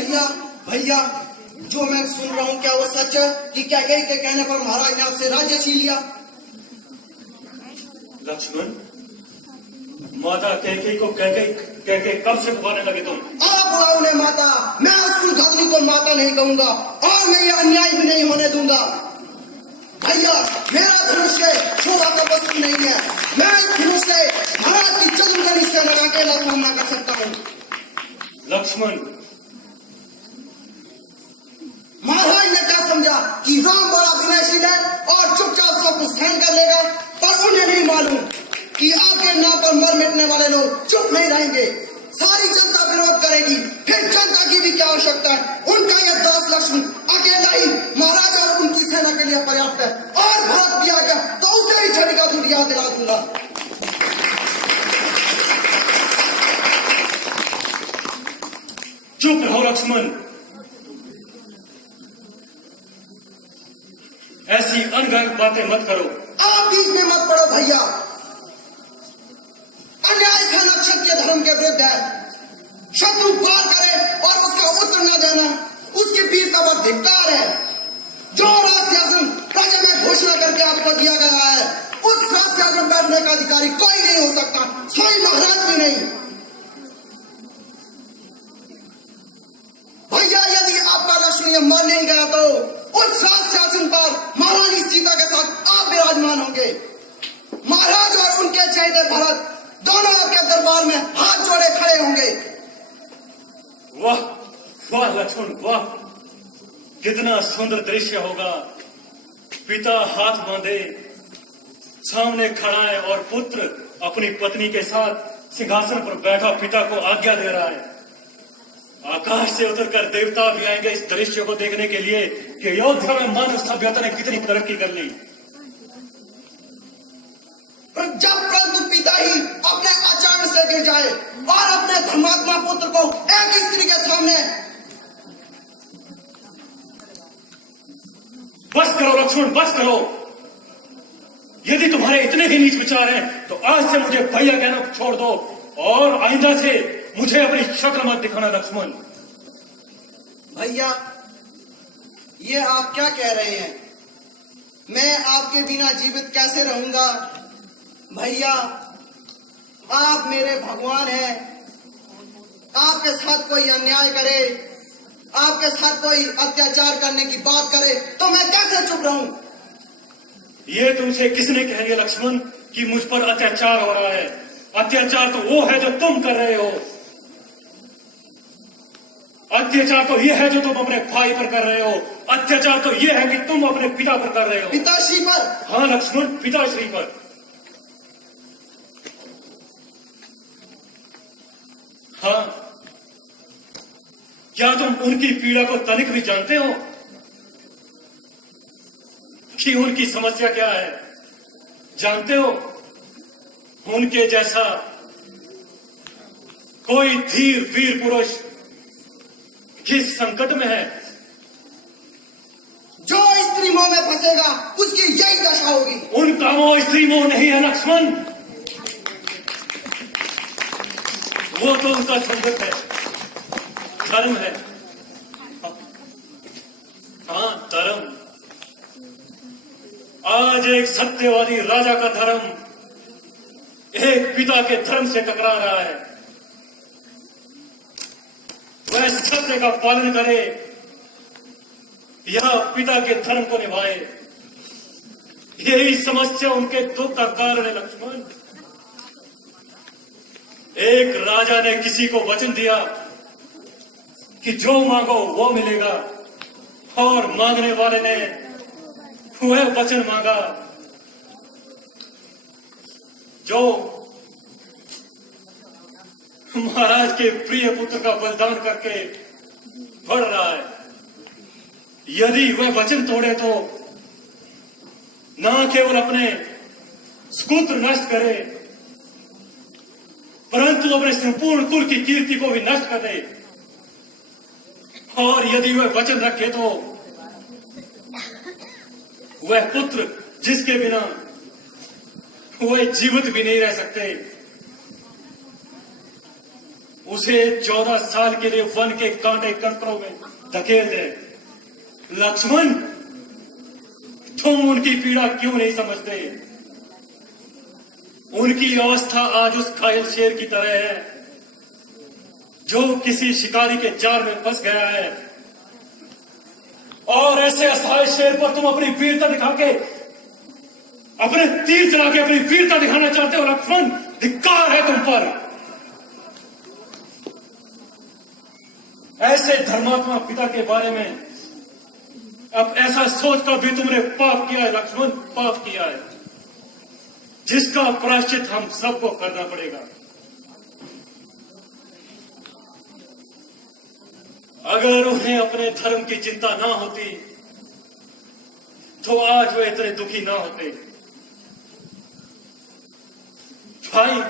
भैया भैया, जो मैं सुन रहा हूँ क्या वो सच है कि कैकेयी के कहने पर महाराज ने आपसे राज्य छीन लिया? लक्ष्मण, माता कैकेयी को कैकेयी कब से पुकारने लगे तुम? आप बुलाओ उन्हें माता। मैं उस कुलघातनी को माता नहीं कहूंगा और मैं ये अन्याय भी नहीं होने दूंगा। भैया, मेरा धनुष से शोभा का वस्तु नहीं है। मैं इस धनुष से महाराज की चतुर्गनी सेना का अकेला सामना कर सकता हूँ। लक्ष्मण, महाराज ने क्या समझा कि राम बड़ा विनयशील है और चुपचाप सब कुछ सहन कर लेगा, पर उन्हें नहीं मालूम कि आपके नाम पर मर मिटने वाले लोग चुप नहीं रहेंगे। सारी जनता विरोध करेगी, फिर जनता की भी क्या आवश्यकता है? उनका यह दास लक्ष्मण अकेला ही महाराज और उनकी सेना के लिए पर्याप्त है। और भरत भी आ गया तो उसे ही छड़ी का दूध याद दिला दूंगा। चुप रहो लक्ष्मण। ऐसी अनगढ़ बातें मत करो। आप बीच में मत पड़ो भैया। अन्याय सहना क्षत्रिय धर्म के विरुद्ध है। शत्रु पार करे और उसका उत्तर न देना उसकी वीरता पर धिक्कार है। जो राज्यासन राज्य में घोषणा करके आपको दिया गया है, उस राज्यासन बैठने का अधिकारी कोई नहीं हो सकता, स्वयं महाराज भी नहीं। भैया, यदि आपका लक्ष्मण मर नहीं गया तो उस राज्यासन पर महारानी सीता के साथ आप विराजमान होंगे। महाराज और उनके चहेते भरत दोनों आपके दरबार में हाथ जोड़े खड़े होंगे। वाह वाह लक्ष्मण, वाह! कितना सुंदर दृश्य होगा। पिता हाथ बांधे सामने खड़ा है और पुत्र अपनी पत्नी के साथ सिंहासन पर बैठा पिता को आज्ञा दे रहा है। आकाश से उतरकर देवता भी आएंगे इस दृश्य को देखने के लिए कि अयोध्या में मानव सभ्यता ने कितनी तरक्की कर ली। जब परंतु पिता ही अपने आचरण से गिर जाए और अपने धर्मात्मा पुत्र को एक स्त्री के सामने। बस करो लक्ष्मण, बस करो। यदि तुम्हारे इतने ही नीच विचार हैं तो आज से मुझे भैया कहना छोड़ दो और आइंदा से मुझे अपनी शक्ल मत दिखाना लक्ष्मण। भैया, ये आप क्या कह रहे हैं? मैं आपके बिना जीवित कैसे रहूंगा? भैया, आप मेरे भगवान हैं। आपके साथ कोई अन्याय करे, आपके साथ कोई अत्याचार करने की बात करे तो मैं कैसे चुप रहूं? ये तुमसे किसने कह दिया लक्ष्मण कि मुझ पर अत्याचार हो रहा है? अत्याचार तो वो है जो तुम कर रहे हो। अत्याचार तो ये है जो तुम अपने भाई पर कर रहे हो। अत्याचार तो ये है कि तुम अपने पिता पर कर रहे हो। पिताश्री पर? हाँ लक्ष्मण, पिताश्री पर। हाँ, क्या तुम उनकी पीड़ा को तनिक भी जानते हो कि उनकी समस्या क्या है? जानते हो उनके जैसा कोई धीर वीर पुरुष किस संकट में है? जो स्त्री मोह में फंसेगा उसकी यही दशा होगी। उनका मोह स्त्री मोह नहीं है लक्ष्मण, वो तो उनका संकट है, धर्म है। हाँ, धर्म। आज एक सत्यवादी राजा का धर्म एक पिता के धर्म से टकरा रहा है। वह सत्य का पालन करे या पिता के धर्म को निभाए, यही समस्या उनके दुख का कारण है लक्ष्मण। एक राजा ने किसी को वचन दिया कि जो मांगो वो मिलेगा, और मांगने वाले ने वह वचन मांगा जो महाराज के प्रिय पुत्र का बलिदान करके बढ़ रहा है। यदि वह वचन तोड़े तो न केवल अपने सुपुत्र नष्ट करे, परंतु अपने संपूर्ण कुल की कीर्ति को भी नष्ट कर दे। और यदि वह वचन रखे तो वह पुत्र जिसके बिना वह जीवित भी नहीं रह सकते, उसे 14 साल के लिए वन के कांटे कंकरों में धकेल दे। लक्ष्मण, तुम उनकी पीड़ा क्यों नहीं समझते? उनकी अवस्था आज उस घायल शेर की तरह है जो किसी शिकारी के जाल में फंस गया है। और ऐसे असहाय शेर पर तुम अपनी वीरता दिखा के, अपने तीर चला के अपनी वीरता दिखाना चाहते हो। लक्ष्मण, धिक्कार है तुम पर। ऐसे धर्मात्मा पिता के बारे में अब ऐसा सोचकर भी तुमने पाप किया है लक्ष्मण, पाप किया है, जिसका प्रायश्चित हम सबको करना पड़ेगा। अगर उन्हें अपने धर्म की चिंता ना होती तो आज वे इतने दुखी ना होते। भाई,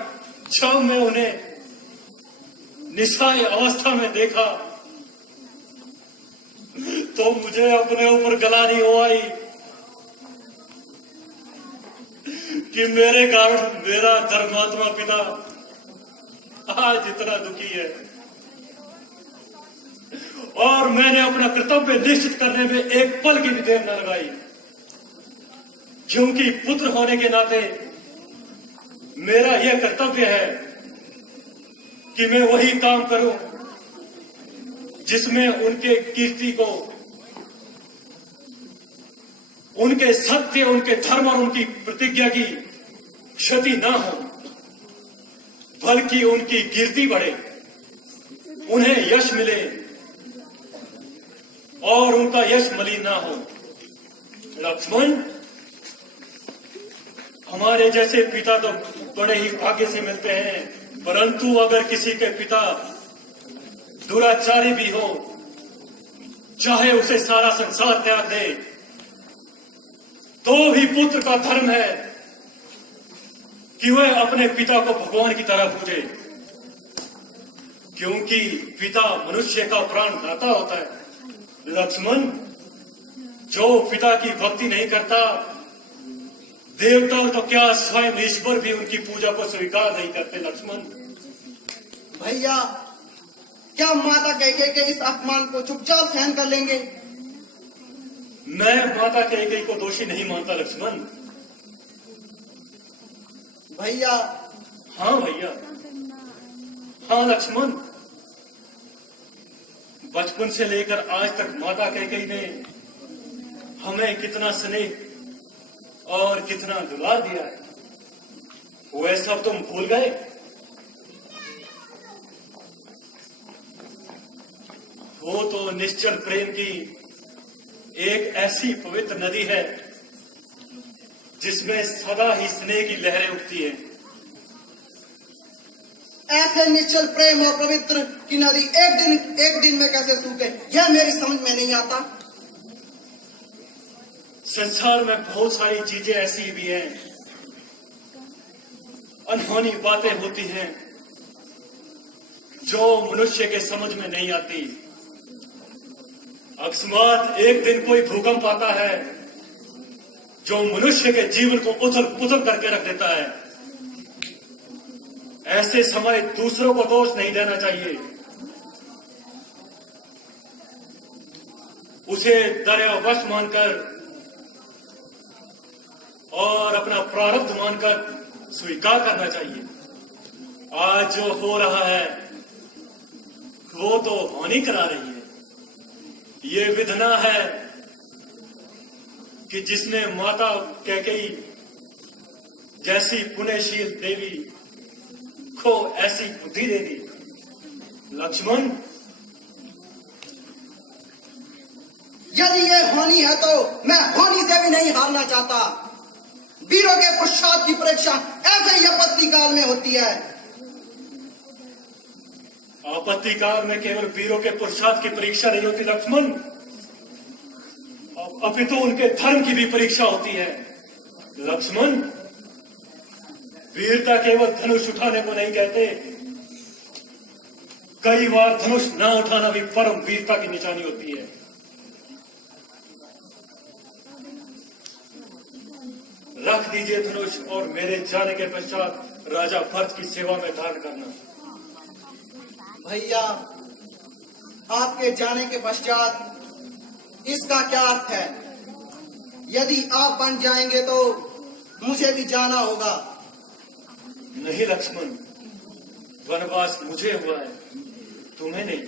जब मैं उन्हें निशाय अवस्था में देखा तो मुझे अपने ऊपर गलानी हो आई कि मेरे कारण मेरा धर्मात्मा पिता आज इतना दुखी है। और मैंने अपना कर्तव्य निश्चित करने में एक पल की भी देर न लगाई, क्योंकि पुत्र होने के नाते मेरा यह कर्तव्य है कि मैं वही काम करूं जिसमें उनके कीर्ति को, उनके सत्य, उनके धर्म और उनकी प्रतिज्ञा की क्षति ना हो, बल्कि उनकी कीर्ति बढ़े, उन्हें यश मिले और उनका यश मलिन ना हो। लक्ष्मण, हमारे जैसे पिता तो बड़े ही भाग्य से मिलते हैं, परंतु अगर किसी के पिता दुराचारी भी हो, चाहे उसे सारा संसार त्याग दे, तो भी पुत्र का धर्म है कि वह अपने पिता को भगवान की तरह पूजे, क्योंकि पिता मनुष्य का प्राण दाता होता है। लक्ष्मण, जो पिता की भक्ति नहीं करता, देवता तो क्या स्वयं ईश्वर भी उनकी पूजा को स्वीकार नहीं करते। लक्ष्मण भैया, क्या माता कैकेयी के इस अपमान को चुपचाप सहन कर लेंगे? मैं माता कैकेयी को दोषी नहीं मानता लक्ष्मण। भैया। हाँ भैया, हाँ लक्ष्मण, बचपन से लेकर आज तक माता कैकेयी ने हमें कितना स्नेह और कितना दुलार दिया है, वह सब तुम भूल गए? वो तो निश्चल प्रेम की एक ऐसी पवित्र नदी है जिसमें सदा ही स्नेह की लहरें उठती हैं। ऐसे निश्चल प्रेम और पवित्र की नदी एक दिन में कैसे सूखे, यह मेरी समझ में नहीं आता। संसार में बहुत सारी चीजें ऐसी भी हैं, अनहोनी बातें होती हैं जो मनुष्य के समझ में नहीं आती। अकस्मात एक दिन कोई भूकंप आता है जो मनुष्य के जीवन को उथल पुथल करके रख देता है। ऐसे समय दूसरों को दोष नहीं देना चाहिए, उसे दयावश मानकर और अपना प्रारब्ध मानकर स्वीकार करना चाहिए। आज जो हो रहा है वो तो हानि करा रही है। ये विधना है कि जिसने माता कैकेयी जैसी पुण्यशील देवी को ऐसी बुद्धि दे दी। लक्ष्मण, यदि ये हानि है तो मैं हानि से भी नहीं हारना चाहता। वीरों के पुरुषार्थ की परीक्षा ऐसे ही आपत्ति काल में होती है। आपत्ति काल में केवल वीरों के पुरुषार्थ की परीक्षा नहीं होती लक्ष्मण, अपितु उनके धर्म की भी परीक्षा होती है। लक्ष्मण, वीरता केवल धनुष उठाने को नहीं कहते, कई बार धनुष न उठाना भी परम वीरता की निशानी होती है। रख दीजिए धनुष और मेरे जाने के पश्चात राजा भरत की सेवा में धारण करना। भैया, आपके जाने के पश्चात इसका क्या अर्थ है? यदि आप बन जाएंगे तो मुझे भी जाना होगा। नहीं लक्ष्मण, वनवास मुझे हुआ है, तुम्हें नहीं।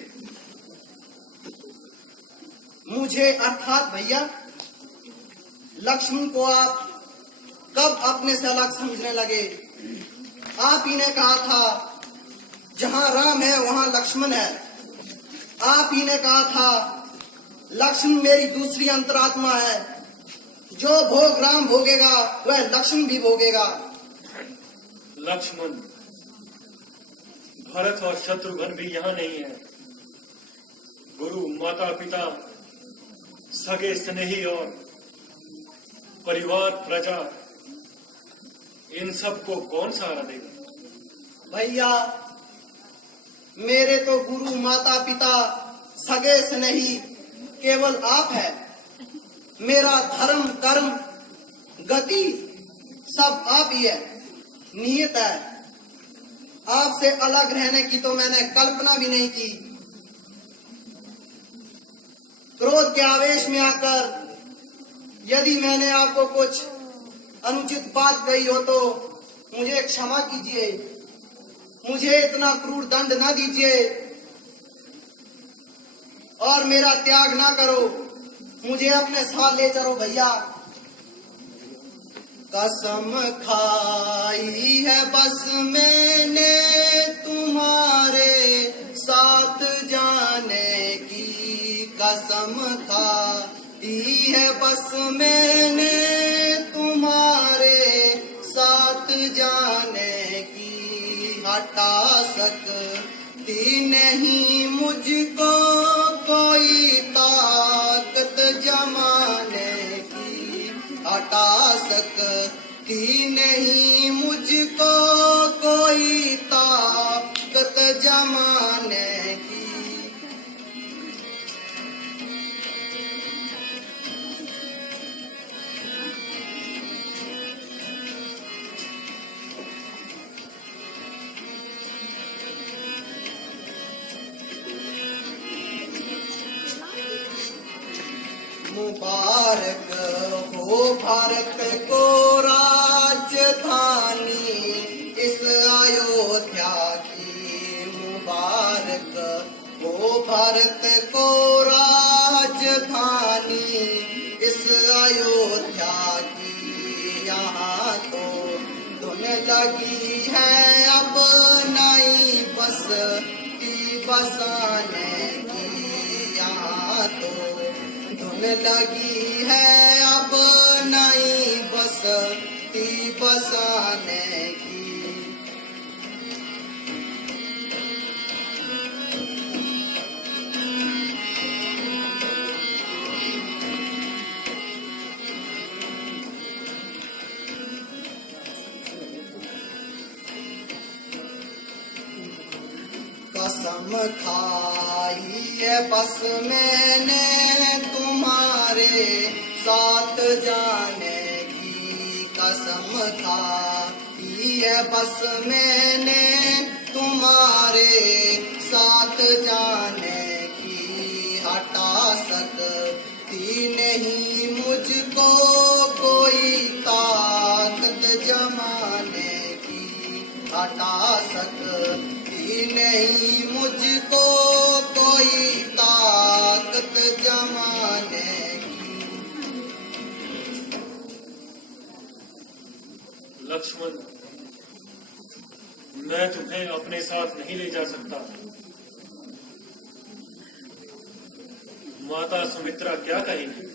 मुझे अर्थात भैया, लक्ष्मण को आप कब अपने से अलग समझने लगे? आप ही ने कहा था जहां राम है वहां लक्ष्मण है। आप ही ने कहा था लक्ष्मण मेरी दूसरी अंतरात्मा है। जो भोग राम भोगेगा वह लक्ष्मण भी भोगेगा। लक्ष्मण, भरत और शत्रुघ्न भी यहाँ नहीं है। गुरु, माता पिता, सगे स्नेही और परिवार, प्रजा, इन सबको कौन सहारा देगा? भैया, मेरे तो गुरु, माता पिता, सगे स्नेही केवल आप है। मेरा धर्म, कर्म, गति सब आप ही है, नियत है। आपसे अलग रहने की तो मैंने कल्पना भी नहीं की। क्रोध के आवेश में आकर यदि मैंने आपको कुछ अनुचित बात कही हो तो मुझे क्षमा कीजिए। मुझे इतना क्रूर दंड ना दीजिए और मेरा त्याग ना करो। मुझे अपने साथ ले चलो भैया। कसम खाई है बस मैंने तुम्हारे साथ जाने की। कसम खाई है बस मैंने तुम्हारे साथ जाने की। हटा सकती नहीं मुझको कोई ताकत जमाने की। हटा सकती नहीं मुझको कोई ताकत जमाने की। मुबारक हो भारत को राजधानी इस अयोध्या की। मुबारक हो भारत को राजधानी इस अयोध्या की। यहाँ तो धुन लगी है अब नई बस्ती बसाने की। यहाँ तो लगी है अब नई बस्ती बसाने की। कसम खाई है बस मैंने तुम्हारे साथ जाने की। कसम खाई है बस मैंने तुम्हारे साथ जाने की। हटा सकती नहीं मुझको कोई ताकत जमाने की। हटा सकती नहीं मुझको कोई ताकत जमाने की। लक्ष्मण, मैं तुम्हें अपने साथ नहीं ले जा सकता। माता सुमित्रा क्या कहेंगी?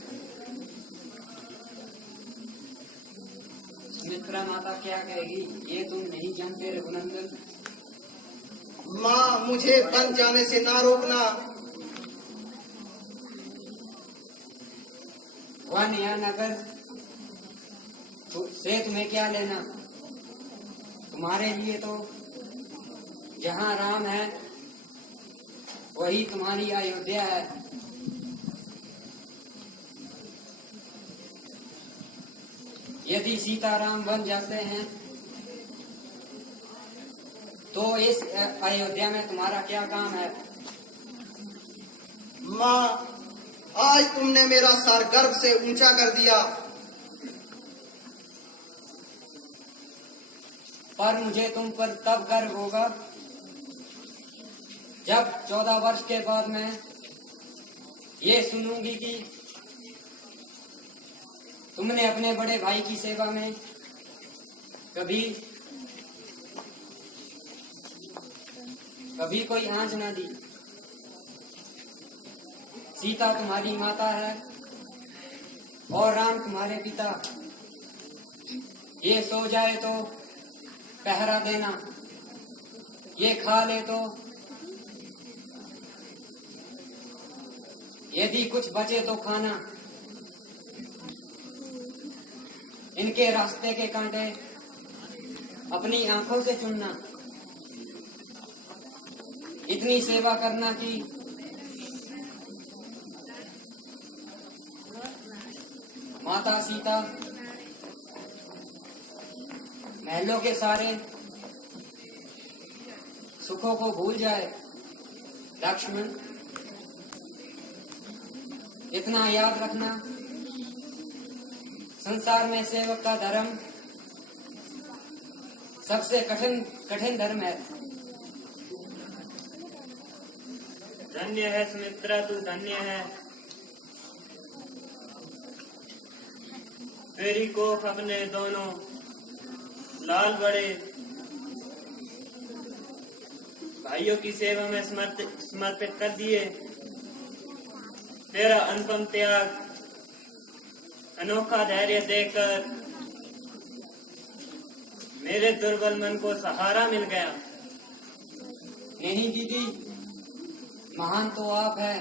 सुमित्रा माता क्या कहेगी ये तुम नहीं जानते रघुनंदन। माँ, मुझे बन जाने से ना रोकना। वन या नगर से तुम्हें क्या लेना? तुम्हारे लिए तो जहाँ राम है वही तुम्हारी अयोध्या है। यदि सीताराम बन जाते हैं तो इस अयोध्या में तुम्हारा क्या काम है? माँ, आज तुमने मेरा सर गर्व से ऊंचा कर दिया, पर मुझे तुम पर तब गर्व होगा जब 14 वर्ष के बाद मैं ये सुनूंगी कि तुमने अपने बड़े भाई की सेवा में कभी कोई आंच ना दी। सीता तुम्हारी माता है और राम तुम्हारे पिता। ये सो जाए तो पहरा देना, ये खा ले तो, यदि कुछ बचे तो खाना। इनके रास्ते के कांटे अपनी आंखों से चुनना। इतनी सेवा करना कि माता सीता महलों के सारे सुखों को भूल जाए। लक्ष्मण, इतना याद रखना, संसार में सेवक का धर्म सबसे कठिन धर्म है। धन्य है सुमित्रा, तू धन्य है। तेरी कोख अपने दोनों लाल बड़े भाइयों की सेवा में समर्पित कर दिए। तेरा अनुपम त्याग, अनोखा धैर्य देकर मेरे दुर्बल मन को सहारा मिल गया। नहीं दीदी, महान तो आप है।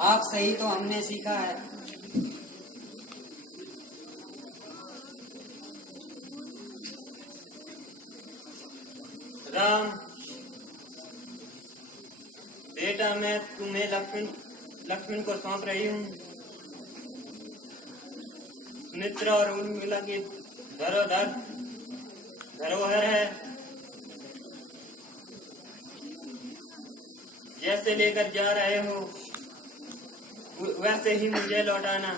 आप सही तो हमने सीखा है। राम बेटा, मैं तुम्हें लक्ष्मण को सौंप रही हूँ। मित्र और उर्मिला की धरोहर है। जैसे लेकर जा रहे हो वैसे ही मुझे लौटाना।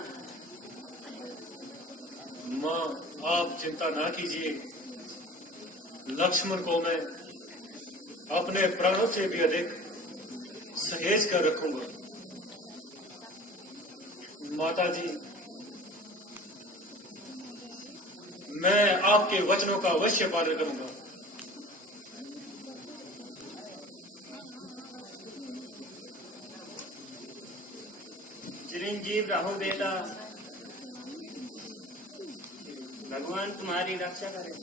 माँ, आप चिंता ना कीजिए। लक्ष्मण को मैं अपने प्राणों से भी अधिक सहेज कर रखूंगा। माता जी, मैं आपके वचनों का अवश्य पालन करूंगा। चिरंजीव रहो बेटा, भगवान तुम्हारी रक्षा करे।